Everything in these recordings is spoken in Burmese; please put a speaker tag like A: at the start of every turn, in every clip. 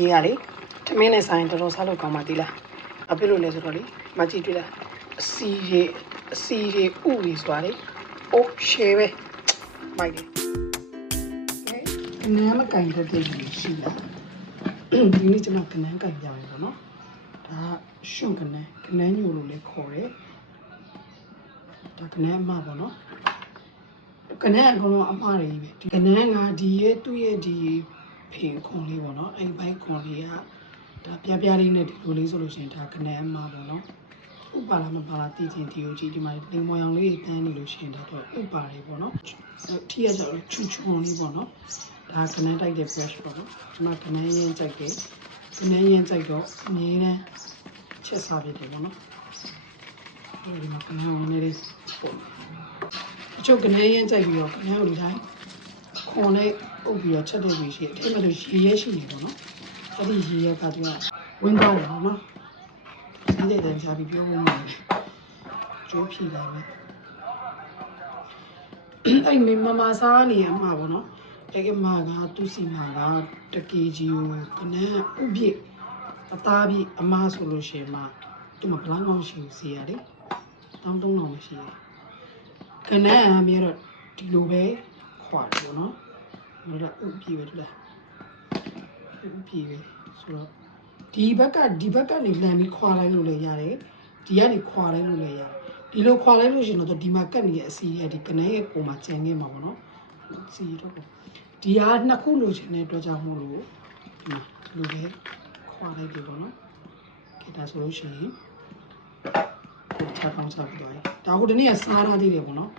A: ဒီကလေထမင်းနဲ့ဆိုင်တော်တော်စားလို့ကောင်းပါသေးလားဘာဖြစ်လို့လဲဆိုတော့လေမကြည့်တွေ့လားအစီတွေအစီတွေဥတွေဆိုတာလေအိုးရှယ်ပဲမိုက်တယ်ကဲနမ်းမကင်တဲ့တည်းရှိလားဒီနေ့ကျွန်တော်ကနန်းကင်ပြမယ်ပေါ့နော်ဒါရှွန့်ကနန်းကနန်းညိုလို့လည်းခေါ်တယ်ဒါကနန်းအမပေါ့နော်ကနန်းအကောင်လုံးအမှားတွေပဲဒီကနန်းကဒီရဲ့သူ့ရဲ့ဒီ ဖင်ခွန်လေးပေါ့နော်အဲ့ဘိုက်ခွန်လေးကဒါပြပြလေးနဲ့ဒီလိုလေးဆိုလို့ရှိရင်ဒါကနန်းအမှားပေါ့နော်ဥပါလာမပါလာတည်ချင်းဒီကိုကြည့်ဒီမှာလင်မော်ရောင်လေးတန်းနေလို့ရှိရင်ဒါတော့ဥပါလေးပေါ့နော်ထီရကြတော့ချူချွန်လေးပေါ့နော်ဒါကနန်းတိုက်တဲ့ brush ပေါ့နော်ဒီမှာကနန်းရင်းကြိုက်တယ်ကနန်းရင်းကြိုက်တော့အမြဲတမ်းချက်စားပြတယ်ပေါ့နော်ဒီမှာကနန်းဝင်နေလေးပေါ့အချုပ်ကနေရင်ကြိုက်ပြီးတော့ကနေကိုဒီတိုင်း ခွန်နဲ့အုပ်ပြီးတော့ချက်တဲ့ပြီးရှိတယ်အဲ့မဲ့လို့ရေရဲရှိနေပေါ့နော်အဲ့ဒီရေရဲကသူကဝင်းသွားတယ်ပေါ့နော်စီးတဲ့တန်းချပြီးပြောဖို့မှာလေကျိုးဖြီလာပဲအဲ့မမမစားနေအမှာပေါ့နော်အဲ့ကမာကသူစီမာကတကီကြီးကိုကနေဥပြည့်အသားပြည့်အမဆိုလို့ရှိရင်မှသူမဘလောင်းကောင်းရှိဘူးစီရတယ်တောင်းတုံးတော့မရှိဘူးကနန်းအမြဲတော့ဒီလိုပဲခွာတယ်ပေါ့နော်။ ဒါတော့ဥပြီပဲတူလား။ဥပြီပဲဆိုတော့ဒီဘက်ကဒီဘက်ကနေလမ်းပြီးခွာလိုက်လို့လည်းရတယ်။ဒီကနေခွာလိုက်လို့လည်းရတယ်။ဒီလိုခွာလိုက်လို့ရှိရင်တော့ဒီမှာကတ်နေတဲ့အစီရဲ့ဒီကနန်းရဲ့ပုံမှာကျန်ခဲ့မှာပေါ့နော်။စီတော့ပေါ့ဒီဟာနှစ်ခုလိုချင်တဲ့အတွက်ကြောင့်မို့လို့ဒီမှာဒီလိုပဲခွာလိုက်ပြီပေါ့နော်။ခေတ္တဆိုလို့ရှိရင်ချာကောင်းစားပြီးသွားပြီဒါဟိုတနေ့ကစားရသေးတယ်ပေါ့နော်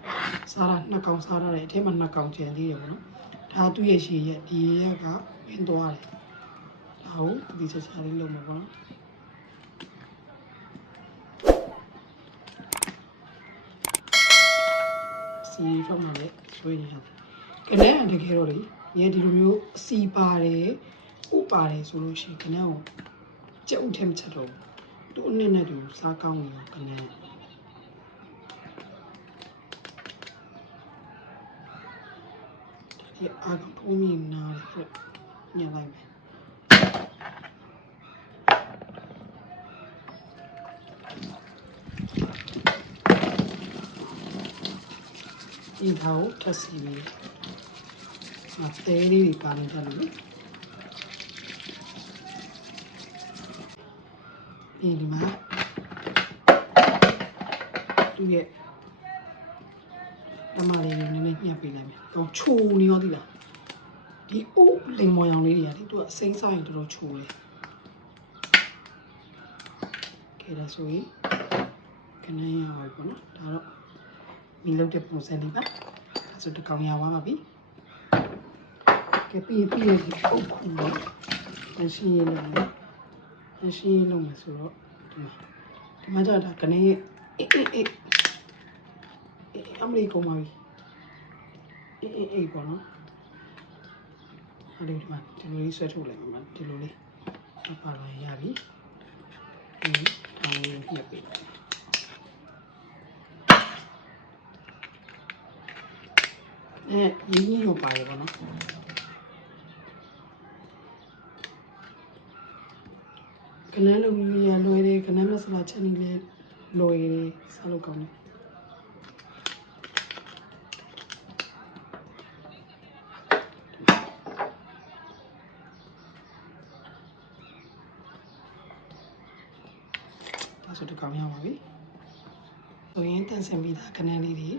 A: စားရနှစ်ကောင်စားရတယ်အထဲမှာနှစ်ကောင်ကျန်သေးတယ်ပေါ့နော် ဒါသူ့ရဲ့ရှည်ရက်ဒီရက်ကဝင်းသွားတယ်ဒါကိုဒီချက်ချာလေးလုပ်မှာပေါ့နော်စီဖတ်မှလည်းဆွေးနေရတယ်ကနေကတကယ်တော့လေရဲဒီလိုမျိုးအစီပါတယ်ဥပါတယ်ဆိုလို့ရှိရင်ကနေကိုကြက်ဥထဲမချက်တော့ဘူးသူ့အနေနဲ့သူစားကောင်းနေရောကနေ ဒီအာကထုံးမိနားတယ်ညလိုက်မယ်ဒီဘောက်ထပ်စီပြီးမသေးလေးတွေပါနေတယ်လို့ဒီဒီမှာသူရဲ့ တမလေးနည်းနည်းညှပ်ပေးလိုက်မယ်။ကောင်းချိုနေရောသိလား။ဒီအိုးလိမ်မော်ရောင်လေးတွေကလေသူကအစိမ့်စားရင်တော်တော်ချိုတယ်။ကဲဒါဆိုရင်ခဏရပါပြီပေါ့နော်။ဒါတော့မိလုပ်တဲ့ပုံစံလေးပါ။ဒါဆိုတကောင်ရသွားပါပြီ။ကဲပြီးပြီးရဲ့ဒီအုတ်ခုတော့မရှင်းရလို့မရှင်းရလို့မဆိုတော့ဒီမှာဒီမှာကြတာကနေအေးအေးအေး အေးအမလီကုန်ပါပြီအေးအေးအေးပေါ့နော်အဲ့ဒီမှာဒီလိုလေးဆွဲထုတ်လိုက်မှာဒီလိုလေးတော့ပါလာရပြီဒီတောင်းလေးညှပ်ပေးလိုက်အဲရင်းကြီးရောပါတယ်ပေါ့နော်ကနန်းလိုမျိုးရလွယ်တယ်ကနန်းမဆလာချက်နေလဲလွယ်တယ်စားလို့ကောင်းတယ် ဆိုတကောင်ရပါပြီဆိုရင်တန်ဆင်ပြီးသားကနန်းလေးတွေ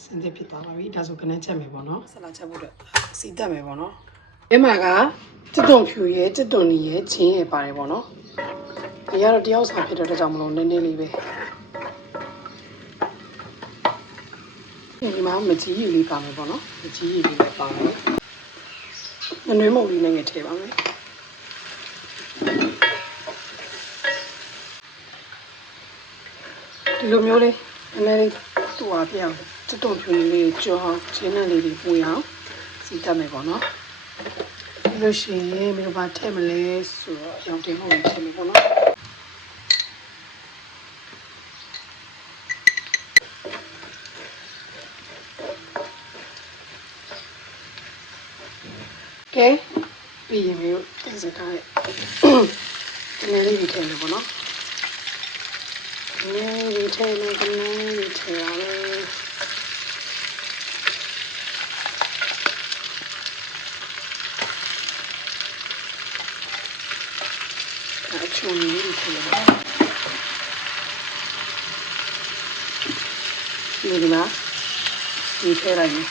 A: စင်သက်ဖြစ်သွားပါပြီဒါဆိုကနန်းချက်မယ်ပေါ့နော်ဆလာချက်ဖို့အတွက်စီတက်မယ်ပေါ့နော်အဲမှာကတစ်တွန်ဖြူရဲတစ်တွန်နီရဲချင်းရဲပါတယ်ပေါ့နော်ဒီကတော့တယောက်စာဖြစ်တော့တကြောင်မလို့နည်းနည်းလေးပဲဒီမှာမကြီးရည်လေးပါမယ်ပေါ့နော်မကြီးရည်လေးလည်းပါမယ်နနွေးမုံလေးနဲ့ငယ်ထည့်ပါမယ် လိုမျိုးလေးနည်းနည်းလေးတူအောင်ပြအောင်တွတ်တုံဖြူလေးကြောအောင်ချင်းနဲ့လေးတွေပူအောင်စီတတ်မယ်ပေါ့နော်ပြီးလို့ရှိရင်ဘယ်လိုပါထည့်မလဲဆိုတော့ရောင်တင်မှုကိုထည့်မယ်ပေါ့နော်ကဲပြီးရင်မျိုးတင်စကောင်းရဲ့ဒီနေ့လေးဒီထည့်မယ်ပေါ့နော် ဒီနေ့ဒီထည့်မယ်ဒီနေ့ဒီထည့်ရမယ်အချုံလေးဒီထည့်ရမယ်ဒီမှာဒီထည့်လိုက်မယ်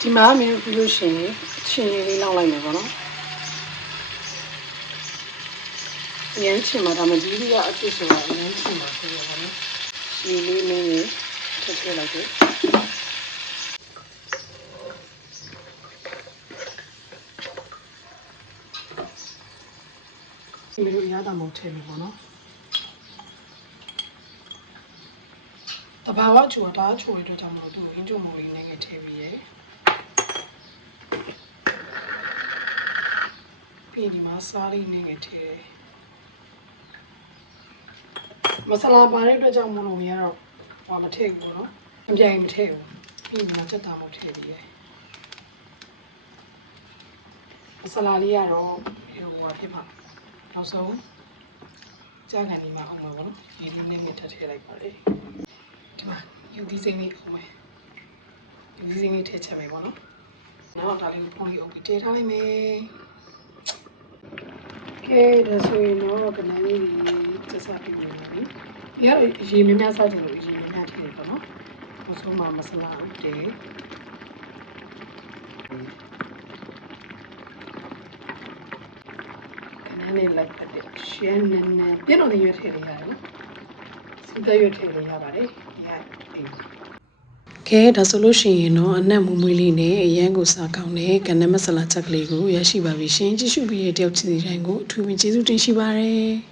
A: ဒီမှာမင်းပြီးလို့ရှိရင်ချင်းလေးလေးလောက်လိုက်မယ်ပေါ့နော် အရင်ချင်းမှာဒါမှဒီလေးကအစ်စ်ဆိုတာအရင်ချင်းမှာဆိုရပါမယ်ဒီလေးလေးလေးထည့်ထည့်လိုက်တယ်ဒီလိုရတာမဟုတ်ထည့်မယ်ပေါ့နော်တဘာဝချူတာချူရတဲ့ကြောင့်တော့သူအင်ဂျုံမိုးလေးနဲ့ထည့်ပြီးရဲ့ပြီးဒီမှာစားလေးနဲ့ငယ်ထည့်တယ် မဆလာပါတဲ့အတွက်ကြောင့်မလို့ရတော့ဟောမထည့်ဘူးပေါ့နော်မပြိုင်မထည့်ဘူးပြီးမှချက်သားမထည့်ပြီးတယ်မဆလာလေးကတော့ဟိုဟောဖြစ်မှာနောက်ဆုံးကြာခံဒီမှာအောင်မယ်ပေါ့နော်ဒီလေးနဲ့မြစ်ထည့်လိုက်ပါလေဒီမှာယူဒီစိမ့်လေးအောင်မယ်ယူဒီစိမ့်လေးထည့်ချက်မယ်ပေါ့နော်နောက်ဒါလေးကိုဖုန်းလေးအုပ်ပြီးတည်ထားလိုက်မယ်ကဲဒါဆိုရင်တော့ကနန်းလေး တွေစစပြနေပါပြီ။ဒီကတော့ရေများများစားကြလို့ရေများများထည့်ရပါတော့။နောက်ဆုံးမှာမဆလာဥတည်ကနန်းလေးလိုက်ပါတယ်။ရှမ်းနန်းနန်းပြည့်တော်လေးရွက်ထည့်လို့ရတယ်နော်။စီသက်ရွက်ထည့်လို့ရပါတယ်။ဒီကအိမ်ကဲဒါဆိုလို့ရှိရင်တော့အနက်မူမွေးလေးနဲ့အရန်ကိုစားကောင်းတဲ့ကနမဆလာချက်ကလေးကိုရရှိပါပြီရှင်ကြည့်ရှုပြီးတဲ့တယောက်ချီတိုင်းကိုအထူးပင်ကျေးဇူးတင်ရှိပါတယ်